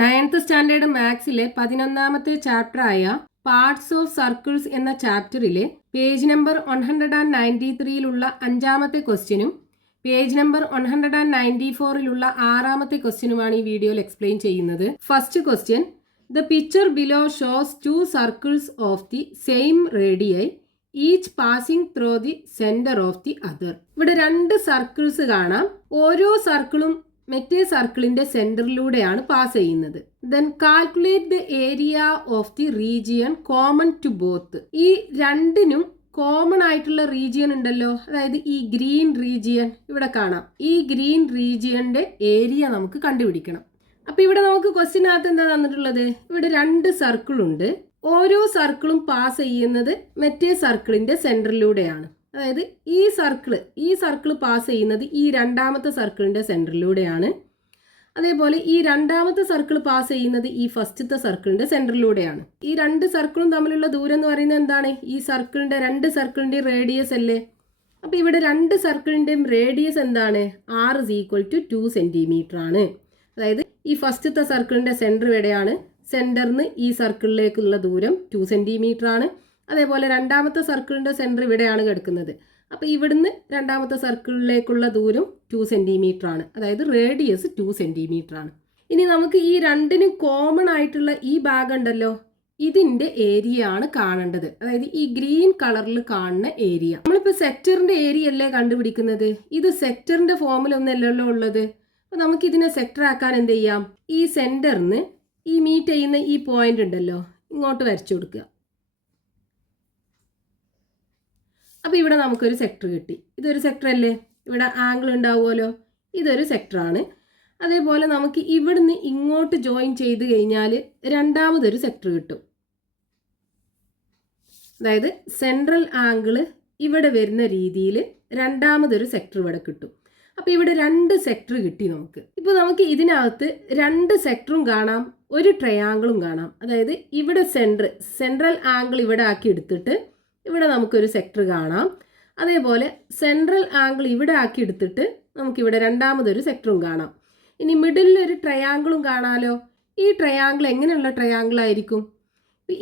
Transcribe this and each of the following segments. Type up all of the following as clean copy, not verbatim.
9th standard മാത്സിലെ 11ാമത്തെ ചാപ്റ്ററായ പാർട്സ് ഓഫ് സർക്കിൾസ് എന്ന ചാപ്റ്ററിലെ പേജ് നമ്പർ 193യിലുള്ള 5ാമത്തെ ക്വസ്റ്റ്യനും പേജ് നമ്പർ 194യിലുള്ള 6ാമത്തെ ക്വസ്റ്റ്യനുമാണ് ഈ വീഡിയോയിൽ എക്സ്പ്ലെയിൻ ചെയ്യുന്നത്. First question, the picture below shows 2 circles of the same radii each passing through the centre of the other. ഇവിടെ 2 സർക്കിൾസ് കാണാം. ഓരോ സർക്കിളും മറ്റേ സർക്കിളിന്റെ സെന്ററിലൂടെയാണ് പാസ് ചെയ്യുന്നത്. Then calculate the area of the region common to both. ഈ രണ്ടിനും കോമൺ ആയിട്ടുള്ള റീജിയൻ ഉണ്ടല്ലോ, അതായത് ഈ ഗ്രീൻ റീജിയൻ ഇവിടെ കാണാം. ഈ ഗ്രീൻ റീജിയന്റെ ഏരിയ നമുക്ക് കണ്ടുപിടിക്കണം. അപ്പൊ ഇവിടെ നമുക്ക് ക്വസ്റ്റ്യനകത്ത് എന്താ തന്നിട്ടുള്ളത്? ഇവിടെ 2 സർക്കിൾ ഉണ്ട്. ഓരോ സർക്കിളും പാസ് ചെയ്യുന്നത് മറ്റേ സർക്കിളിന്റെ സെന്ററിലൂടെയാണ്. അതായത് ഈ സർക്കിൾ പാസ് ചെയ്യുന്നത് ഈ 2ാമത്തെ സർക്കിളിന്റെ സെന്ററിലൂടെയാണ്. അതേപോലെ ഈ 2ാമത്തെ സർക്കിൾ പാസ് ചെയ്യുന്നത് ഈ ഫസ്റ്റത്തെ സർക്കിളിന്റെ സെന്ററിലൂടെയാണ്. ഈ 2 സർക്കിളും തമ്മിലുള്ള ദൂരം എന്ന് പറയുന്നത് എന്താണ്? ഈ 2 സർക്കിളിന്റെയും റേഡിയസ് അല്ലേ? അപ്പൊ ഇവിടെ 2 സർക്കിളിന്റെയും റേഡിയസ് എന്താണ്? r = 2 സെന്റിമീറ്റർ ആണ്. അതായത് ഈ ഫസ്റ്റത്തെ സർക്കിളിന്റെ സെന്റർ എവിടെയാണ്? സെന്ററിന് ഈ സർക്കിളിലേക്കുള്ള ദൂരം 2 സെന്റിമീറ്റർ ആണ്. അതേപോലെ 2ാമത്തെ സർക്കിളിന്റെ സെന്റർ ഇവിടെയാണ് കിടക്കുന്നത്. അപ്പോൾ ഇവിടുന്ന് 2ാമത്തെ സർക്കിളിലേക്കുള്ള ദൂരം 2 സെന്റിമീറ്റർ ആണ്. അതായത് റേഡിയസ് 2 സെന്റിമീറ്റർ ആണ്. ഇനി നമുക്ക് ഈ രണ്ടിനും കോമൺ ആയിട്ടുള്ള ഈ ഭാഗം ഉണ്ടല്ലോ, ഇതിന്റെ ഏരിയ ആണ് കാണേണ്ടത്. അതായത് ഈ ഗ്രീൻ കളറിൽ കാണുന്ന ഏരിയ. നമ്മളിപ്പോൾ സെക്ടറിന്റെ ഏരിയ അല്ലേ കണ്ടുപിടിക്കുന്നത്. ഇത് സെക്ടറിന്റെ ഫോമിലൊന്നല്ലല്ലോ ഉള്ളത്. അപ്പോൾ നമുക്ക് ഇതിനെ സെക്ടർ ആക്കാൻ എന്ത് ചെയ്യാം? ഈ സെന്ററിന് ഈ മീറ്റ് ചെയ്യുന്ന ഈ പോയിന്റ് ഉണ്ടല്ലോ, ഇങ്ങോട്ട് വരച്ചു കൊടുക്കുക. അപ്പോൾ ഇവിടെ നമുക്കൊരു സെക്ടർ കിട്ടി. ഇതൊരു സെക്ടർ അല്ലേ? ഇവിടെ ആംഗിൾ ഉണ്ടാവുമല്ലോ, ഇതൊരു സെക്ടറാണ്. അതേപോലെ നമുക്ക് ഇവിടുന്ന് ഇങ്ങോട്ട് ജോയിൻ ചെയ്ത് കഴിഞ്ഞാൽ 2ാമതൊരു സെക്ടർ കിട്ടും. അതായത് സെൻട്രൽ ആംഗിൾ ഇവിടെ വരുന്ന രീതിയിൽ 2ാമതൊരു സെക്ടർ ഇവിടെ കിട്ടും. അപ്പോൾ ഇവിടെ 2 സെക്ടർ കിട്ടി നമുക്ക്. ഇപ്പോൾ നമുക്ക് ഇതിനകത്ത് 2 സെക്ടറും കാണാം, ഒരു ട്രയാങ്കിളും കാണാം. അതായത് ഇവിടെ സെൻട്രൽ ആംഗിൾ ഇവിടെ ആക്കി എടുത്തിട്ട് ഇവിടെ നമുക്കൊരു സെക്ടർ കാണാം. അതേപോലെ സെൻട്രൽ ആംഗിൾ ഇവിടെ ആക്കി എടുത്തിട്ട് നമുക്കിവിടെ 2ാമതൊരു സെക്ടറും കാണാം. ഇനി മിഡിലിൽ ഒരു ട്രയാങ്കിളും കാണാമല്ലോ. ഈ ട്രയാങ്കിൾ എങ്ങനെയുള്ള ട്രയാങ്കിൾ ആയിരിക്കും?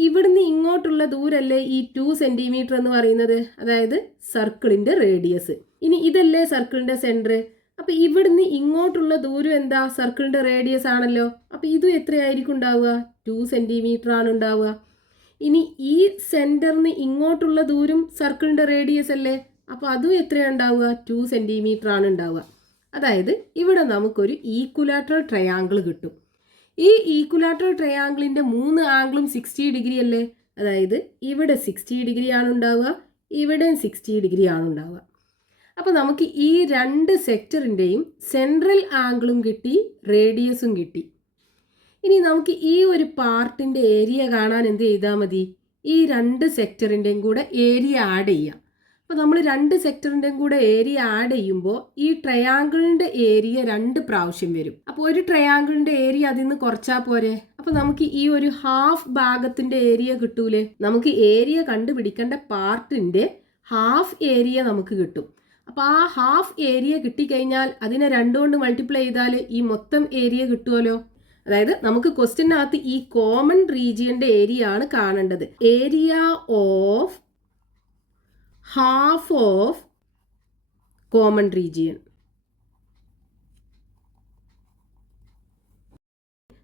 ഇവിടുന്ന് ഇങ്ങോട്ടുള്ള ദൂരല്ലേ ഈ 2 സെന്റിമീറ്റർ എന്ന് പറയുന്നത്, അതായത് സർക്കിളിന്റെ റേഡിയസ്. ഇനി ഇതല്ലേ സർക്കിളിന്റെ സെന്റർ. അപ്പൊ ഇവിടുന്ന് ഇങ്ങോട്ടുള്ള ദൂരം എന്താ? സർക്കിളിന്റെ റേഡിയസ് ആണല്ലോ. അപ്പൊ ഇതും എത്രയായിരിക്കും ഉണ്ടാവുക? 2 സെന്റിമീറ്റർ ആണ് ഉണ്ടാവുക. ഇനി ഈ സെന്ററിന് ഇങ്ങോട്ടുള്ള ദൂരം സർക്കിളിന്റെ റേഡിയസ് അല്ലേ. അപ്പോൾ അതും എത്രയാണ് ഉണ്ടാവുക? 2 സെന്റിമീറ്റർ ആണ് ഉണ്ടാവുക. അതായത് ഇവിടെ നമുക്കൊരു ഈക്വലാറ്ററൽ ട്രയാങ്കിൾ കിട്ടും. ഈ ഈക്വലാറ്ററൽ ട്രയാങ്കിളിന്റെ 3 ആംഗിളും 60 ഡിഗ്രി അല്ലേ. അതായത് ഇവിടെ 60 ഡിഗ്രി ആണ് ഉണ്ടാവുക, ഇവിടെയും 60 ഡിഗ്രി ആണ് ഉണ്ടാവുക. അപ്പോൾ നമുക്ക് ഈ 2 സെക്ടറിൻ്റെയും സെൻട്രൽ ആംഗിളും കിട്ടി, റേഡിയസും കിട്ടി. ഇനി നമുക്ക് ഈ ഒരു പാർട്ടിൻ്റെ ഏരിയ കാണാൻ എന്ത് ചെയ്താൽ മതി? ഈ 2 സെക്ടറിൻ്റെയും കൂടെ ഏരിയ ആഡ് ചെയ്യാം. അപ്പോൾ നമ്മൾ 2 സെക്ടറിൻ്റെയും കൂടെ ഏരിയ ആഡ് ചെയ്യുമ്പോൾ ഈ ട്രയാങ്കിളിൻ്റെ ഏരിയ 2 പ്രാവശ്യം വരും. അപ്പോൾ ഒരു ട്രയാങ്കിളിൻ്റെ ഏരിയ അതിൽ നിന്ന് കുറച്ചാൽ പോരെ. അപ്പോൾ നമുക്ക് ഈ ഒരു ഹാഫ് ഭാഗത്തിൻ്റെ ഏരിയ കിട്ടൂലേ. നമുക്ക് ഏരിയ കണ്ടുപിടിക്കേണ്ട പാർട്ടിൻ്റെ ഹാഫ് ഏരിയ നമുക്ക് കിട്ടും. അപ്പോൾ ആ ഹാഫ് ഏരിയ കിട്ടിക്കഴിഞ്ഞാൽ അതിനെ 2 കൊണ്ട് മൾട്ടിപ്ലൈ ചെയ്താൽ ഈ മൊത്തം ഏരിയ കിട്ടുമല്ലോ. അതായത് നമുക്ക് ക്വസ്റ്റ്യനകത്ത് ഈ കോമൺ റീജിയന്റെ ഏരിയ ആണ് കാണേണ്ടത്. Area of half of common region.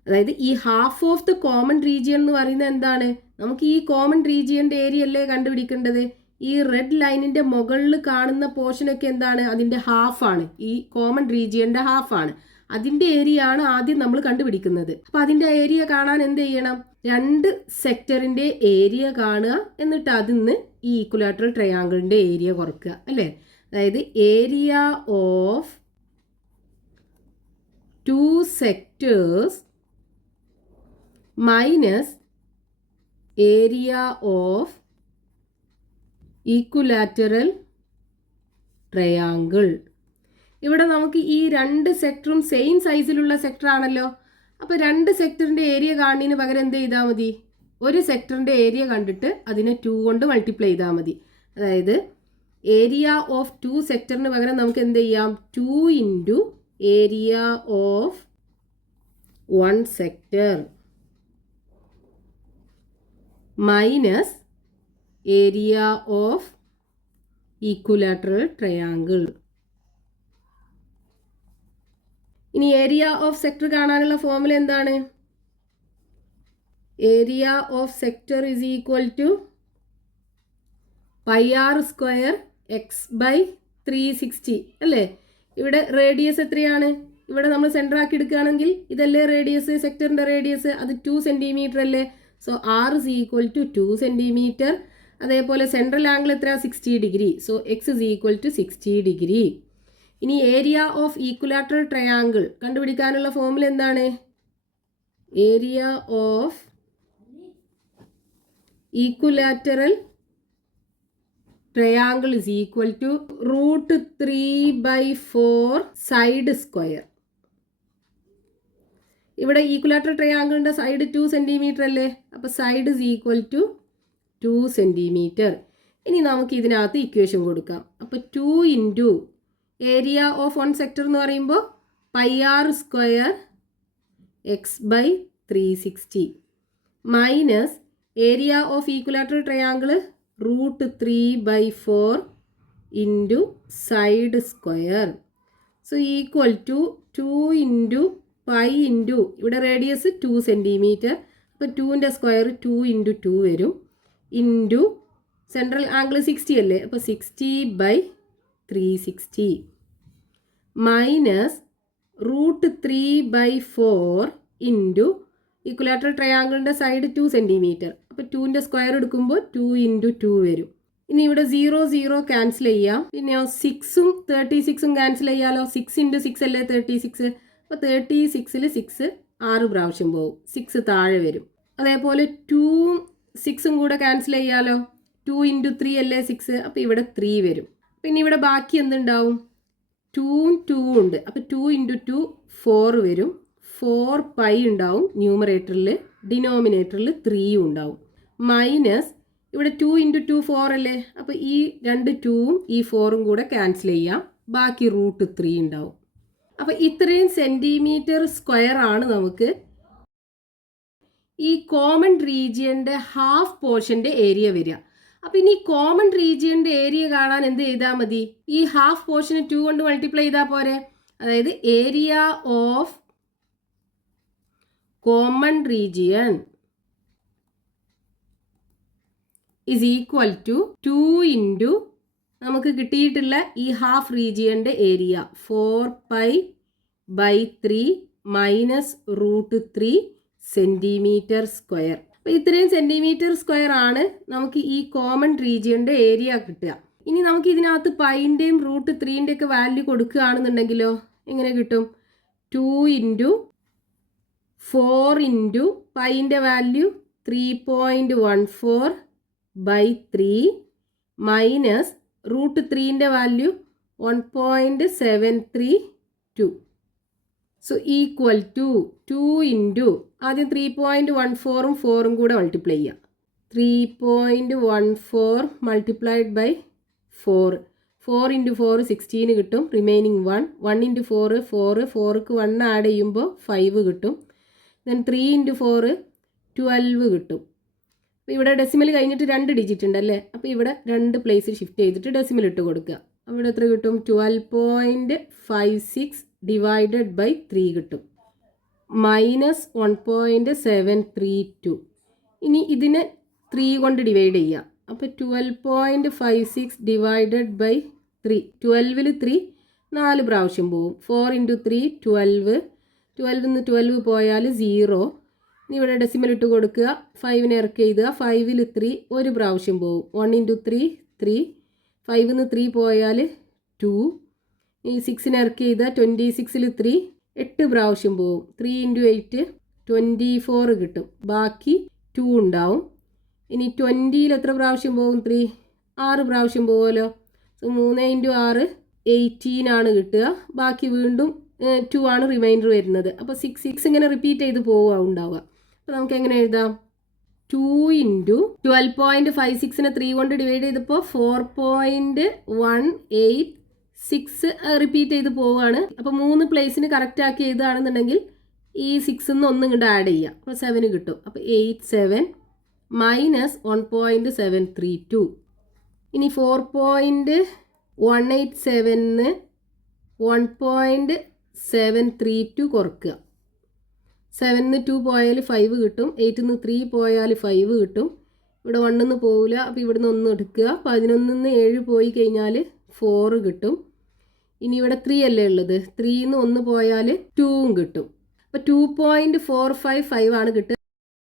അതായത് ഈ half of the common region എന്ന് പറയുന്നത് എന്താണ്? നമുക്ക് ഈ കോമൺ റീജിയന്റെ ഏരിയ അല്ലേ കണ്ടുപിടിക്കേണ്ടത്. ഈ റെഡ് ലൈനിന്റെ മുകളിൽ കാണുന്ന പോർഷനൊക്കെ എന്താണ്? അതിന്റെ ഹാഫ് ആണ്. ഈ കോമൺ റീജിയന്റെ ഹാഫ് ആണ്. അതിന്റെ ഏരിയ ആണ് ആദ്യം നമ്മൾ കണ്ടുപിടിക്കുന്നത്. അപ്പൊ അതിന്റെ ഏരിയ കാണാൻ എന്ത് ചെയ്യണം? 2 സെക്ടറിന്റെ ഏരിയ കാണുക, എന്നിട്ട് അതിന്ന് ഈ ഈക്വലാറ്ററൽ ട്രയാങ്കിളിന്റെ ഏരിയ കുറക്കുക അല്ലേ. അതായത് area of 2 sectors minus area of equilateral triangle. ഇവിടെ നമുക്ക് ഈ 2 സെക്ടറും സെയിം സൈസിലുള്ള സെക്ടർ ആണല്ലോ. അപ്പോൾ 2 സെക്ടറിന്റെ ഏരിയ കാണുന്നതിന് പകരം എന്ത് ചെയ്താൽ മതി? ഒരു സെക്ടറിന്റെ ഏരിയ കണ്ടിട്ട് അതിനെ 2 കൊണ്ട് മൾട്ടിപ്ലൈ ചെയ്താൽ മതി. അതായത് ഏരിയ ഓഫ് 2 സെക്ടറിന് പകരം നമുക്ക് എന്ത് ചെയ്യാം? 2 into area of 1 sector minus area of equilateral triangle. ഇനി ഏരിയ ഓഫ് സെക്ടർ കാണാനുള്ള ഫോർമുല എന്താണ്? Area of sector is equal to pi r square x by 360 അല്ലേ? ഇവിടെ റേഡിയസ് എത്രയാണ്? ഇവിടെ നമ്മൾ സെൻറ്റർ ആക്കി എടുക്കുകയാണെങ്കിൽ ഇതല്ലേ റേഡിയസ്, സെക്ടറിൻ്റെ റേഡിയസ്, അത് 2 സെൻറ്റിമീറ്റർ അല്ലേ? So r is equal to 2 centimetre. അതേപോലെ സെൻട്രൽ ആംഗിൾ എത്ര? 60 degree. So x is equal to 60 degree. ഇനി ഏരിയ ഓഫ് ഈക്വലാറ്ററൽ ട്രയാങ്കിൾ കണ്ടുപിടിക്കാനുള്ള ഫോർമുല എന്താണ്? Area of equilateral triangle is equal to √3/4 side square. ഇവിടെ equilateral ട്രയാങ്കിളിൻ്റെ side 2 centimetre അല്ലേ? അപ്പോൾ side is equal to 2 centimetre. ഇനി നമുക്ക് ഇതിനകത്ത് ഇക്വേഷൻ കൊടുക്കാം. അപ്പോൾ 2 ഇൻറ്റു ഏരിയ ഓഫ് 1 സെക്ടർ എന്ന് പറയുമ്പോൾ pi r square x by 360 minus area of equilateral triangle √3/4 into side square. So equal to 2 into pi into ഇവിടെ റേഡിയസ് 2 സെൻറ്റിമീറ്റർ. അപ്പോൾ 2ൻ്റെ സ്ക്വയർ 2 ഇൻറ്റു 2 വരും. ഇൻറ്റു സെൻട്രൽ ആംഗിൾ 60 അല്ലേ? അപ്പോൾ 60/360 മൈനസ് √3/4 ഇൻറ്റു ഈക്വലാറ്ററൽ ട്രയാങ്കിളിൻ്റെ side 2 centimetre. അപ്പോൾ 2ൻ്റെ square എടുക്കുമ്പോൾ 2 ഇൻറ്റു 2 വരും. ഇനി ഇവിടെ 0 0 ക്യാൻസൽ ചെയ്യാം. പിന്നെയോ 6ഉം 36ഉം ക്യാൻസൽ ചെയ്യാലോ. 6 ഇൻറ്റു 6 അല്ലേ 36. അപ്പോൾ 36ൽ 6 6 പ്രാവശ്യം പോകും. 6 താഴെ വരും. അതേപോലെ 2ഉം 6ഉം കൂടെ ക്യാൻസൽ ചെയ്യാലോ. 2 ഇൻറ്റു 3 അല്ലേ 6. അപ്പോൾ ഇവിടെ 3 വരും. പിന്നെ ഇവിടെ ബാക്കി എന്തുണ്ടാവും? 2ഉം 2ഉം ഉണ്ട്. അപ്പോൾ 2 ഇൻറ്റു 2 4 വരും. 4 പൈ ഉണ്ടാവും ന്യൂമറേറ്ററിൽ, ഡിനോമിനേറ്ററിൽ 3ഉം ഉണ്ടാവും. മൈനസ് ഇവിടെ 2 ഇൻറ്റു 2 4 അല്ലേ? അപ്പോൾ ഈ 2 2ഉം ഈ 4ഉം കൂടെ ക്യാൻസൽ ചെയ്യാം. ബാക്കി √3 ഉണ്ടാവും. അപ്പോൾ ഇത്രയും സെൻറ്റിമീറ്റർ സ്ക്വയർ ആണ് നമുക്ക് ഈ കോമൺ റീജിയൻ്റെ ഹാഫ് പോർഷൻ്റെ ഏരിയ വരിക. അപ്പോൾ ഇനി കോമൺ റീജിയൻ്റെ ഏരിയ കാണാൻ എന്ത് ചെയ്താൽ മതി? ഈ ഹാഫ് പോർഷന് 2 കൊണ്ട് മൾട്ടിപ്ലൈ ചെയ്താൽ പോരെ? അതായത് area of common region is equal to 2 into നമുക്ക് കിട്ടിയിട്ടുള്ള ഈ ഹാഫ് റീജിയൻ്റെ ഏരിയ 4π/3 മൈനസ് √3 സെൻറ്റിമീറ്റർ സ്ക്വയർ. അപ്പോൾ ഇത്രയും സെൻറ്റിമീറ്റർ സ്ക്വയർ ആണ് നമുക്ക് ഈ കോമൺ റീജിയൻ്റെ ഏരിയ കിട്ടുക. ഇനി നമുക്ക് ഇതിനകത്ത് പൈൻ്റെയും √3ൻ്റെ ഒക്കെ വാല്യൂ കൊടുക്കുകയാണെന്നുണ്ടെങ്കിലോ എങ്ങനെ കിട്ടും? 2 ഇൻറ്റു 4 ഇൻറ്റു പൈൻ്റെ വാല്യൂ 3.14/3 മൈനസ് √3ൻ്റെ value 1.732. So equal to 2 into ആദ്യം 3.14ഉം 4ഉം കൂടെ മൾട്ടിപ്ലൈ ചെയ്യാം. 3.14 മൾട്ടിപ്ലൈഡ് ബൈ 4. 4 ഇൻറ്റു 4 16 കിട്ടും. റിമൈനിങ് 1. 1 ഇൻറ്റു 4 4. 4ക്ക് 1 ആഡ് ചെയ്യുമ്പോൾ 5 കിട്ടും. ദെൻ 3 ഇൻറ്റു 4 12 കിട്ടും. അപ്പോൾ ഇവിടെ ഡെസിമൽ കഴിഞ്ഞിട്ട് 2 ഡിജിറ്റ് ഉണ്ടല്ലേ? അപ്പോൾ ഇവിടെ 2 പ്ലേസ് ഷിഫ്റ്റ് ചെയ്തിട്ട് ഡെസിമൽ ഇട്ട് കൊടുക്കുക. അവിടെ എത്ര കിട്ടും? 12.56 ഡിവൈഡഡ് ബൈ 3 കിട്ടും. മൈനസ് 1.732. ഇനി ഇതിനെ 3 കൊണ്ട് ഡിവൈഡ് ചെയ്യാം. അപ്പോൾ 12.56 ഡിവൈഡഡ് ബൈ 3. 12ൽ 3 4 പ്രാവശ്യം പോവും. 4 ഇൻറ്റു 3 12. 12 നിന്ന് 12 പോയാൽ 0. ഇനി ഇവിടെ ഡെസിമൽ ഇട്ട് കൊടുക്കുക. 5നെ ഇറക്കി എഴുതുക. 5ൽ 3 1 പ്രാവശ്യം പോവും. 1 ഇൻറ്റു 3 3. 5 നിന്ന് 3 പോയാൽ 2. ഈ 6നെ ഇറക്കി എഴുതുക. 26ൽ 3 8 പ്രാവശ്യം പോവും. 3 ഇൻറ്റു 8 24 കിട്ടും. ബാക്കി 2 ഉണ്ടാവും. ഇനി 20ൽ എത്ര പ്രാവശ്യം പോകും? 3 6 പ്രാവശ്യം പോകുമല്ലോ. സോ 3 ഇൻറ്റു 6 18 ആണ് കിട്ടുക. ബാക്കി വീണ്ടും 2 ആണ് റിമൈൻഡർ വരുന്നത്. അപ്പോൾ 6 ഇങ്ങനെ റിപ്പീറ്റ് ചെയ്ത് പോവുക ഉണ്ടാവുക. അപ്പോൾ നമുക്ക് എങ്ങനെ എഴുതാം? 2 ഇൻറ്റു 12.56നെ 3 കൊണ്ട് ഡിവൈഡ് ചെയ്തപ്പോൾ 4.186 റിപ്പീറ്റ് ചെയ്ത് പോവുകയാണ്. അപ്പോൾ 3 പ്ലേസിന് കറക്റ്റ് ആക്കി എഴുതുകയാണെന്നുണ്ടെങ്കിൽ ഈ 6 ഒന്നും ഇങ്ങോട്ട് ആഡ് ചെയ്യുക. അപ്പോൾ 7 കിട്ടും. അപ്പോൾ 87 മൈനസ് 1.732. ഇനി 4.187 1.732 കുറക്കുക. 7 2 പോയാൽ 5 കിട്ടും. 8 3 പോയാൽ 5 കിട്ടും. ഇവിടെ 1 പോവില്ല. അപ്പോൾ ഇവിടുന്ന് 1 എടുക്കുക. 11 7 പോയി കഴിഞ്ഞാൽ 4 കിട്ടും. ഇനി ഇവിടെ 3 അല്ലേ ഉള്ളത്. 3 1 പോയാൽ 2 കിട്ടും. അപ്പോൾ 2.455 ആണ് കിട്ടുക.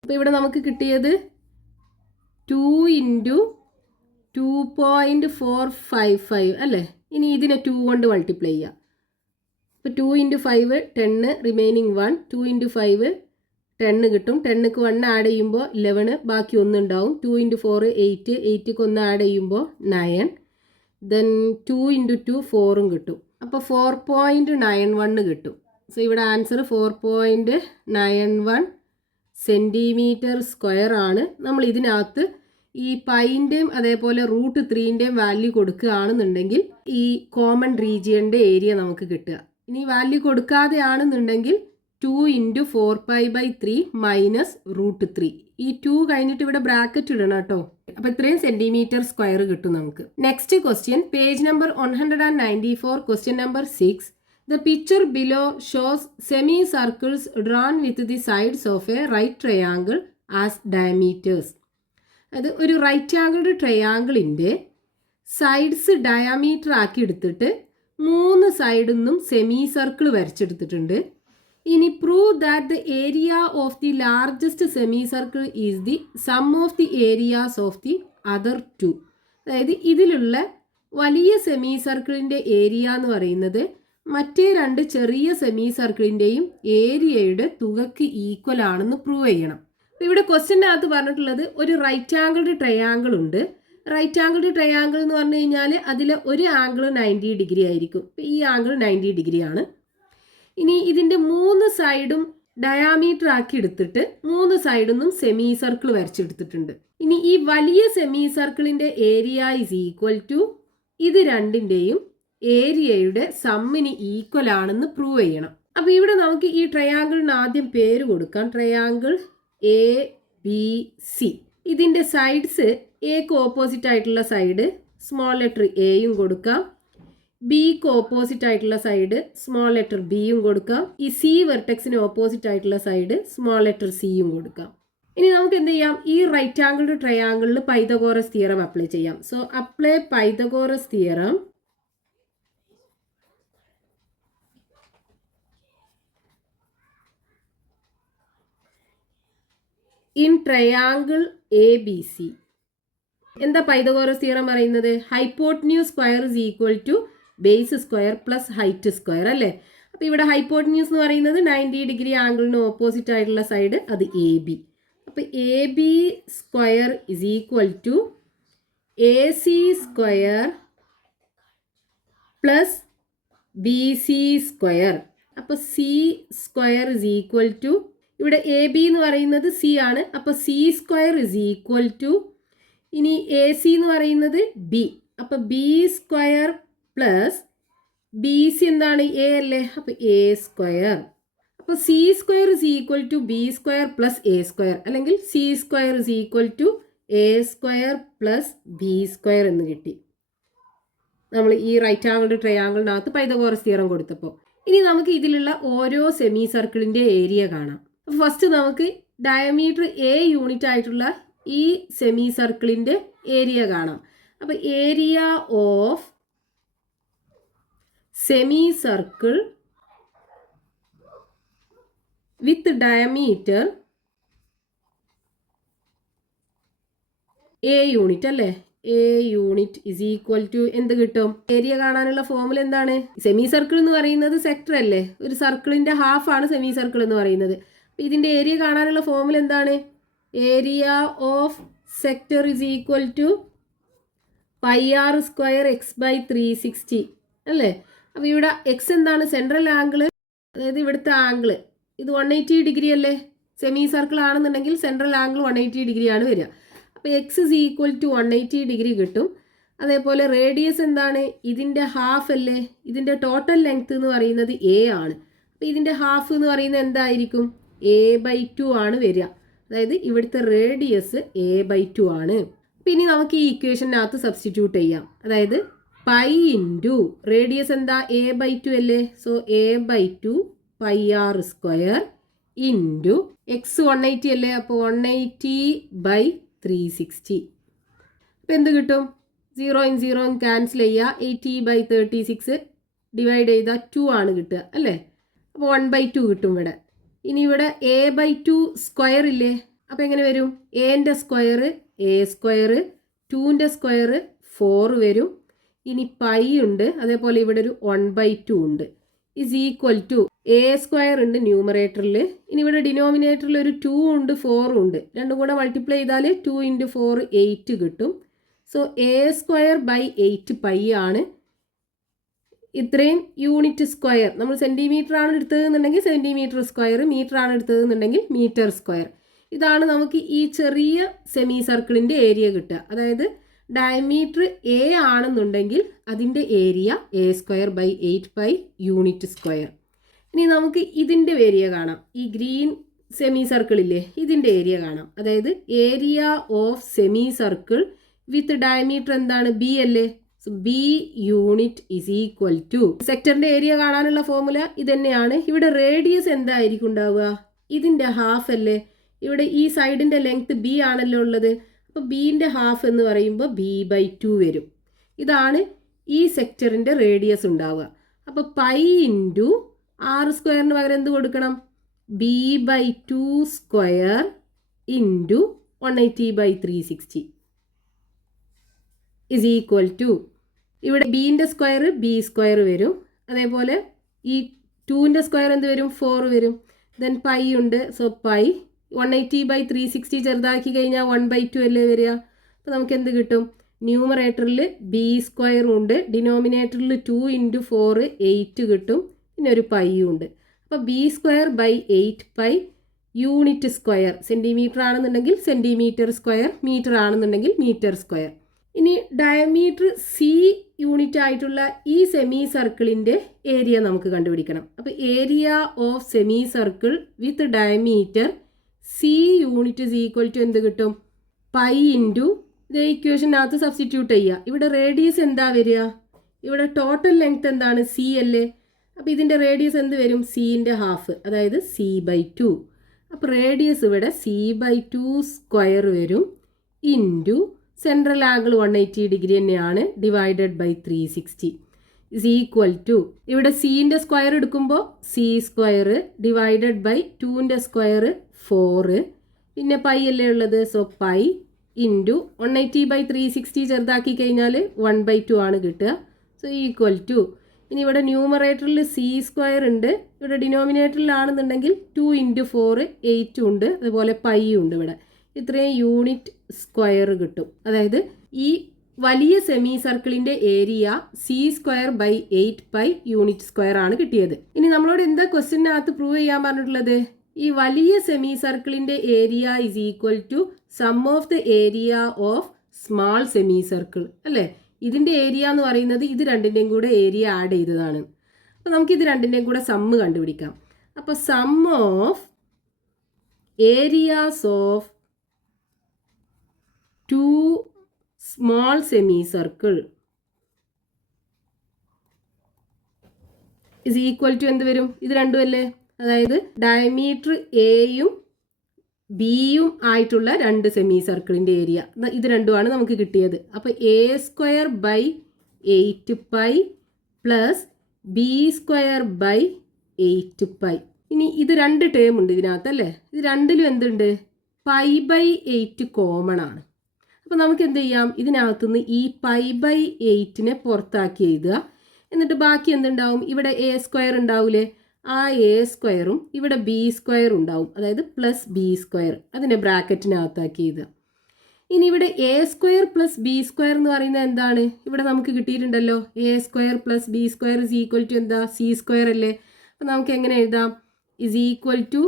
അപ്പോൾ ഇവിടെ നമുക്ക് കിട്ടിയത് 2 × 2.455 അല്ലേ. ഇനി ഇതിനെ 2 കൊണ്ട് മൾട്ടിപ്ലൈ ചെയ്യുക. അപ്പോൾ 2 × 5 10, റിമൈനിങ് 1. 2 × 5 10 കിട്ടും. 10ക്ക് 1 ആഡ് ചെയ്യുമ്പോൾ 11, ബാക്കി 1 ഉണ്ടാവും. 2 × 4 8, 8ക്ക് 1 ആഡ് ചെയ്യുമ്പോൾ 9. ദെൻ 2 × 2 4 കിട്ടും. അപ്പോൾ 4.91 കിട്ടും. സോ ഇവിടെ ആൻസർ 4.91 സെൻറ്റിമീറ്റർ സ്ക്വയർ ആണ്. നമ്മൾ ഇതിനകത്ത് ഈ പൈൻ്റെയും അതേപോലെ √3ൻ്റെയും വാല്യൂ കൊടുക്കുകയാണെന്നുണ്ടെങ്കിൽ ഈ കോമൺ റീജിയൻ്റെ ഏരിയ നമുക്ക് കിട്ടുക. ഇനി വാല്യൂ കൊടുക്കാതെ ആണെന്നുണ്ടെങ്കിൽ 2 × 4π/3 മൈനസ് √3. ഈ 2 കഴിഞ്ഞിട്ട് ഇവിടെ ബ്രാക്കറ്റ് ഇടണം കേട്ടോ. അപ്പോൾ ഇത്രയും സെൻറ്റിമീറ്റർ സ്ക്വയർ കിട്ടും നമുക്ക്. Next question, page number 194, question number 6. The picture below shows semicircles drawn with the sides of a right triangle as diameters. അത് ഒരു റൈറ്റ് ആംഗിൾഡ് ട്രയാങ്കിളിൻ്റെ സൈഡ്സ് ഡയാമീറ്റർ ആക്കി എടുത്തിട്ട് 3 സൈഡിൽ നിന്നും സെമി സർക്കിൾ വരച്ചെടുത്തിട്ടുണ്ട്. ഇനി prove that the area of the largest semi circle is the sum of the areas of the other 2. അതായത് ഇതിലുള്ള വലിയ സെമി സർക്കിളിൻ്റെ ഏരിയ എന്ന് പറയുന്നത് മറ്റേ 2 ചെറിയ സെമി സർക്കിളിൻ്റെയും ഏരിയയുടെ തുകയ്ക്ക് ഈക്വൽ ആണെന്ന് പ്രൂവ് ചെയ്യണം. ഇവിടെ ക്വസ്റ്റ്യനകത്ത് പറഞ്ഞിട്ടുള്ളത് ഒരു റൈറ്റ് ആംഗിൾഡ് ട്രയാങ്കിൾ ഉണ്ട്. റൈറ്റ് ആംഗിൾഡ് ട്രയാങ്കിൾ എന്ന് പറഞ്ഞു കഴിഞ്ഞാൽ അതിൽ ഒരു ആംഗിൾ 90 ഡിഗ്രി ആയിരിക്കും. ഈ ആംഗിൾ 90 ഡിഗ്രി ആണ്. ഇനി ഇതിൻ്റെ 3 സൈഡും ഡയാമീറ്റർ ആക്കി എടുത്തിട്ട് 3 സൈഡിൽ നിന്നും സെമി സർക്കിൾ വരച്ചെടുത്തിട്ടുണ്ട്. ഇനി ഈ വലിയ സെമി സർക്കിളിൻ്റെ ഏരിയ ഈസ് ഈക്വൽ ടു ഇത് രണ്ടിൻ്റെയും ഏരിയയുടെ സമ്മിന് ഈക്വൽ ആണെന്ന് പ്രൂവ് ചെയ്യണം. അപ്പോൾ ഇവിടെ നമുക്ക് ഈ ട്രയാങ്കിളിന് ആദ്യം പേര് കൊടുക്കാം. Triangle ABC. ഇതിൻ്റെ സൈഡ്സ് എക്ക് ഓപ്പോസിറ്റ് ആയിട്ടുള്ള സൈഡ് സ്മോൾ ലെറ്റർ എയും കൊടുക്കാം. ബിക്ക് ഓപ്പോസിറ്റ് ആയിട്ടുള്ള സൈഡ് സ്മോൾ ലെറ്റർ ബിയും കൊടുക്കാം. ഈ സി വെർട്ടെക്സിന് ഓപ്പോസിറ്റ് ആയിട്ടുള്ള സൈഡ് സ്മോൾ ലെറ്റർ സിയും കൊടുക്കാം. ഇനി നമുക്ക് എന്ത് ചെയ്യാം, ഈ റൈറ്റ് ആംഗിൾഡ് ട്രയാങ്കിളിൽ പൈതഗോറസ് തിയറം അപ്ലൈ ചെയ്യാം. So apply Pythagoras theorem in triangle ABC. എന്താ പൈതഗോറസ് തിയറം പറയുന്നത്? Hypotenuse square is equal to base square plus height square അല്ലേ. അപ്പോൾ ഇവിടെ ഹൈപ്പോട്ടന്യൂസ് എന്ന് പറയുന്നത് 90 ഡിഗ്രി ആംഗിളിന് ഓപ്പോസിറ്റ് ആയിട്ടുള്ള സൈഡ്, അത് AB. അപ്പോൾ AB square is equal to AC square plus BC square. അപ്പോൾ C square is equal to, ഇവിടെ AB എന്ന് പറയുന്നത് C ആണ്. അപ്പോൾ C square is equal to, ഇനി AC എന്ന് പറയുന്നത് B. അപ്പോൾ B സ്ക്വയർ പ്ലസ് BC എന്താണ്? A അല്ലേ. അപ്പോൾ A സ്ക്വയർ. അപ്പോൾ C square is equal to B square plus A square, അല്ലെങ്കിൽ C square is equal to A square plus B square എന്ന് കിട്ടി നമ്മൾ ഈ റൈറ്റ് ആംഗിൾഡ് ട്രയാങ്കിളിനകത്ത് പൈതഗോറസ് തിയറം കൊടുത്തപ്പോൾ. ഇനി നമുക്ക് ഇതിലുള്ള ഓരോ സെമി സർക്കിളിൻ്റെ ഏരിയ കാണാം. ഫസ്റ്റ് നമുക്ക് ഡയമീറ്റർ A യൂണിറ്റ് ആയിട്ടുള്ള ഈ സെമി സർക്കിളിൻ്റെ ഏരിയ കാണാം. അപ്പോൾ area of semi circle with diameter A unit അല്ലേ. A unit is equal to എന്ത് കിട്ടും? ഏരിയ കാണാനുള്ള ഫോർമുല എന്താണ്? സെമി സർക്കിൾ എന്ന് പറയുന്നത് സെക്ടർ അല്ലേ, ഒരു സർക്കിളിൻ്റെ ഹാഫ് ആണ് സെമി സർക്കിൾ എന്ന് പറയുന്നത്. ഇതിൻ്റെ ഏരിയ കാണാനുള്ള ഫോർമുല എന്താണ്? Area of sector is equal to πr square x/360 അല്ലേ. അപ്പോൾ ഇവിടെ എക്സ് എന്താണ്? സെൻട്രൽ ആംഗിൾ, അതായത് ഇവിടുത്തെ ആംഗിൾ ഇത് 180 ഡിഗ്രി അല്ലേ. സെമി സർക്കിൾ ആണെന്നുണ്ടെങ്കിൽ സെൻട്രൽ ആംഗിൾ 180 ഡിഗ്രിയാണ് വരിക. അപ്പോൾ x is equal to 180 degree കിട്ടും. അതേപോലെ റേഡിയസ് എന്താണ്? ഇതിൻ്റെ ഹാഫ് അല്ലേ. ഇതിൻ്റെ ടോട്ടൽ ലെങ്ത് എന്ന് പറയുന്നത് A ആണ്. അപ്പോൾ ഇതിൻ്റെ ഹാഫ് എന്ന് പറയുന്നത് എന്തായിരിക്കും? a/2 ആണ് വരിക. അതായത് ഇവിടുത്തെ റേഡിയസ് a/2 ആണ്. അപ്പോൾ ഇനി നമുക്ക് ഈ ഇക്വേഷനകത്ത് സബ്സ്റ്റിറ്റ്യൂട്ട് ചെയ്യാം. അതായത് പൈ ഇൻറ്റു റേഡിയസ് എന്താ? a/2 അല്ലേ? So a/2 πr² into X 180 അല്ലേ? അപ്പോൾ 180/360. അപ്പോൾ എന്ത് കിട്ടും? 0 ക്യാൻസൽ ചെയ്യുക. 80/36 ഡിവൈഡ് ചെയ്താൽ 2 ആണ് കിട്ടുക അല്ലേ? അപ്പോൾ 1/2 കിട്ടും ഇവിടെ. ഇനി ഇവിടെ a/2 സ്ക്വയർ ഇല്ലേ? അപ്പോൾ എങ്ങനെ വരും? എൻ്റെ സ്ക്വയർ a², 2ൻ്റെ സ്ക്വയർ 4 വരും. ഇനി പൈ ഉണ്ട്, അതേപോലെ ഇവിടെ ഒരു 1/2 ഉണ്ട്. ഇസ് ഈക്വൽ ടു a² ഉണ്ട് ന്യൂമറേറ്ററിൽ. ഇനി ഇവിടെ ഡിനോമിനേറ്ററിൽ ഒരു 2 ഉണ്ട് 4 ഉണ്ട്. രണ്ടും കൂടെ മൾട്ടിപ്ലൈ ചെയ്താൽ 2 × 4 8 കിട്ടും. സോ a²/8 പൈ ആണ്. ഇത്രയും യൂണിറ്റ് സ്ക്വയർ നമ്മൾ സെൻറ്റിമീറ്റർ ആണ് എടുത്തതെന്നുണ്ടെങ്കിൽ സെൻറ്റിമീറ്റർ സ്ക്വയർ, മീറ്റർ ആണ് എടുത്തതെന്നുണ്ടെങ്കിൽ മീറ്റർ സ്ക്വയർ. ഇതാണ് നമുക്ക് ഈ ചെറിയ സെമി സർക്കിളിൻ്റെ ഏരിയ കിട്ടുക. അതായത് ഡയമീറ്റർ എ ആണെന്നുണ്ടെങ്കിൽ അതിൻ്റെ ഏരിയ a²/8 യൂണിറ്റ് സ്ക്വയർ. ഇനി നമുക്ക് ഇതിൻ്റെ ഏരിയ കാണാം. ഈ ഗ്രീൻ സെമി സർക്കിളില്ലേ, ഇതിൻ്റെ ഏരിയ കാണാം. അതായത് area of semi circle with diameter എന്താണ്? ബി അല്ലേ? So B unit is equal to സെക്ടറിൻ്റെ ഏരിയ കാണാനുള്ള ഫോർമുല ഇത് തന്നെയാണ്. ഇവിടെ റേഡിയസ് എന്തായിരിക്കും ഉണ്ടാവുക? ഇതിൻ്റെ ഹാഫ് അല്ലേ? ഇവിടെ ഈ സൈഡിൻ്റെ ലെങ്ത് ബി ആണല്ലോ ഉള്ളത്. അപ്പോൾ ബീൻ്റെ ഹാഫ് എന്ന് പറയുമ്പോൾ b/2 വരും. ഇതാണ് ഈ സെക്ടറിൻ്റെ റേഡിയസ് ഉണ്ടാവുക. അപ്പോൾ പൈ ഇൻറ്റു r² പകരം എന്ത് കൊടുക്കണം? b/2² into 180/360 is equal to ഇവിടെ ബീൻ്റെ സ്ക്വയർ b² വരും. അതേപോലെ ഈ 2ൻ്റെ സ്ക്വയർ എന്ത് വരും? 4 വരും. ദെൻ പൈ ഉണ്ട്. സോ പൈ 180/360 ചെറുതാക്കി കഴിഞ്ഞാൽ 1/2 അല്ലേ വരിക. അപ്പോൾ നമുക്ക് എന്ത് കിട്ടും? ന്യൂമറേറ്ററിൽ b² ഉണ്ട്, ഡിനോമിനേറ്ററിൽ 2 × 4 8 കിട്ടും. പിന്നെ ഒരു പൈയും ഉണ്ട്. അപ്പോൾ b²/8 യൂണിറ്റ് സ്ക്വയർ. സെൻറ്റിമീറ്റർ ആണെന്നുണ്ടെങ്കിൽ സെൻറ്റിമീറ്റർ സ്ക്വയർ, മീറ്റർ ആണെന്നുണ്ടെങ്കിൽ മീറ്റർ സ്ക്വയർ. ഇനി ഡയമീറ്റർ സി യൂണിറ്റ് ആയിട്ടുള്ള ഈ സെമി സർക്കിളിൻ്റെ ഏരിയ നമുക്ക് കണ്ടുപിടിക്കണം. അപ്പോൾ area of semi circle with diameter c unit is equal to എന്ത് കിട്ടും? പൈ ഇൻറ്റു ഇത് ഇക്വേഷനകത്ത് സബ്സ്റ്റിറ്റ്യൂട്ട് ചെയ്യുക. ഇവിടെ റേഡിയസ് എന്താ വരിക? ഇവിടെ ടോട്ടൽ ലെങ്ത് എന്താണ്? സി അല്ലേ? അപ്പോൾ ഇതിൻ്റെ റേഡിയസ് എന്ത് വരും? സീൻ്റെ ഹാഫ്, അതായത് c/2. അപ്പോൾ റേഡിയസ് ഇവിടെ c/2² വരും ഇൻറ്റു സെൻട്രൽ ആംഗിൾ 180 ഡിഗ്രി തന്നെയാണ് divided by 360 is equal to ഇവിടെ സീൻ്റെ സ്ക്വയർ എടുക്കുമ്പോൾ c² ഡിവൈഡഡ് ബൈ 2ൻ്റെ സ്ക്വയർ 4, പിന്നെ പൈ അല്ലേ ഉള്ളത്. സോ പൈ ഇൻറ്റു 180/360 ചെറുതാക്കി കഴിഞ്ഞാൽ 1/2 ആണ് കിട്ടുക. സോ ഈക്വൽ ടു ഇനി ഇവിടെ ന്യൂമറേറ്ററിൽ c² ഉണ്ട്, ഇവിടെ ഡിനോമിനേറ്ററിലാണെന്നുണ്ടെങ്കിൽ 2 × 4 8 ഉണ്ട്, അതുപോലെ പൈ ഉണ്ട്. ഇവിടെ ഇത്രയും യൂണിറ്റ് സ്ക്വയർ കിട്ടും. അതായത് ഈ വലിയ സെമി സർക്കിളിൻ്റെ ഏരിയ c²/8 യൂണിറ്റ് സ്ക്വയർ ആണ് കിട്ടിയത്. ഇനി നമ്മളോട് എന്താ ക്വസ്റ്റ്യനകത്ത് പ്രൂവ് ചെയ്യാൻ പറഞ്ഞിട്ടുള്ളത്? ഈ വലിയ സെമി സർക്കിളിൻ്റെ area is equal to sum of the area of small semi circle അല്ലേ? ഇതിൻ്റെ ഏരിയ എന്ന് പറയുന്നത് ഇത് രണ്ടിൻ്റെയും കൂടെ ഏരിയ ആഡ് ചെയ്തതാണ്. അപ്പോൾ നമുക്ക് ഇത് രണ്ടിൻ്റെയും കൂടെ സമ്മ് കണ്ടുപിടിക്കാം. അപ്പോൾ sum of areas of 2 small semi circle is equal to എന്ത് വരും? ഇത് രണ്ടും അല്ലേ? അതായത് ഡയമീറ്റർ എയും ബിയും ആയിട്ടുള്ള രണ്ട് സെമി സർക്കിളിൻ്റെ ഏരിയ ഇത് രണ്ടുമാണ് നമുക്ക് കിട്ടിയത്. അപ്പോൾ a²/8 പ്ലസ് b²/8. ഇനി ഇത് രണ്ട് ടേം ഉണ്ട് ഇതിനകത്തല്ലേ? ഇത് രണ്ടിലും എന്തുണ്ട്? π/8 കോമൺ ആണ്. അപ്പോൾ നമുക്ക് എന്ത് ചെയ്യാം? ഇതിനകത്തുനിന്ന് ഈ π/8 പുറത്താക്കി എഴുതുക. എന്നിട്ട് ബാക്കി എന്തുണ്ടാവും? ഇവിടെ a² ഉണ്ടാവില്ലേ? ആ a² ഇവിടെ b² ഉണ്ടാവും, അതായത് പ്ലസ് b². അതിനെ ബ്രാക്കറ്റിനകത്താക്കി എഴുതുക. ഇനി ഇവിടെ a² പ്ലസ് b² എന്ന് പറയുന്നത് എന്താണ്? ഇവിടെ നമുക്ക് കിട്ടിയിട്ടുണ്ടല്ലോ a² plus b² is equal to എന്താ? c² അല്ലേ? അപ്പോൾ നമുക്ക് എങ്ങനെ എഴുതാം? Is equal to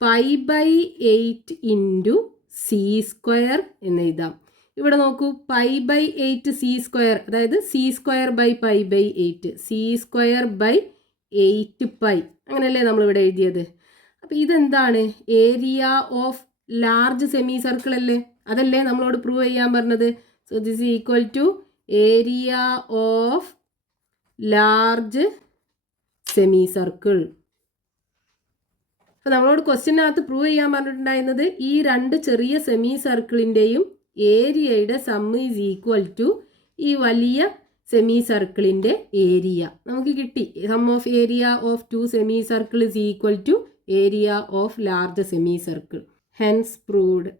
π/8 into c² എന്ന് എഴുതാം. ഇവിടെ നോക്കൂ, π/8 c², അതായത് c²/π/8, c²/8 8 പൈ അങ്ങനെയല്ലേ നമ്മളിവിടെ എഴുതിയത്. അപ്പോൾ ഇതെന്താണ്? Area of large semi circle അല്ലേ? അതല്ലേ നമ്മളോട് പ്രൂവ് ചെയ്യാൻ പറഞ്ഞത്. So this is equal to area of large semi circle. അപ്പോൾ നമ്മളോട് ക്വസ്റ്റ്യനകത്ത് പ്രൂവ് ചെയ്യാൻ പറഞ്ഞിട്ടുണ്ടായിരുന്നത് ഈ രണ്ട് ചെറിയ സെമി സർക്കിളിൻ്റെയും ഏരിയയുടെ സം ഈസ് ഈക്വൽ ടു ഈ വലിയ സെമി സർക്കിളിൻ്റെ ഏരിയ. നമുക്ക് കിട്ടി. Sum of area of 2 semi circle is equal to area of large semi circle. Hence proved.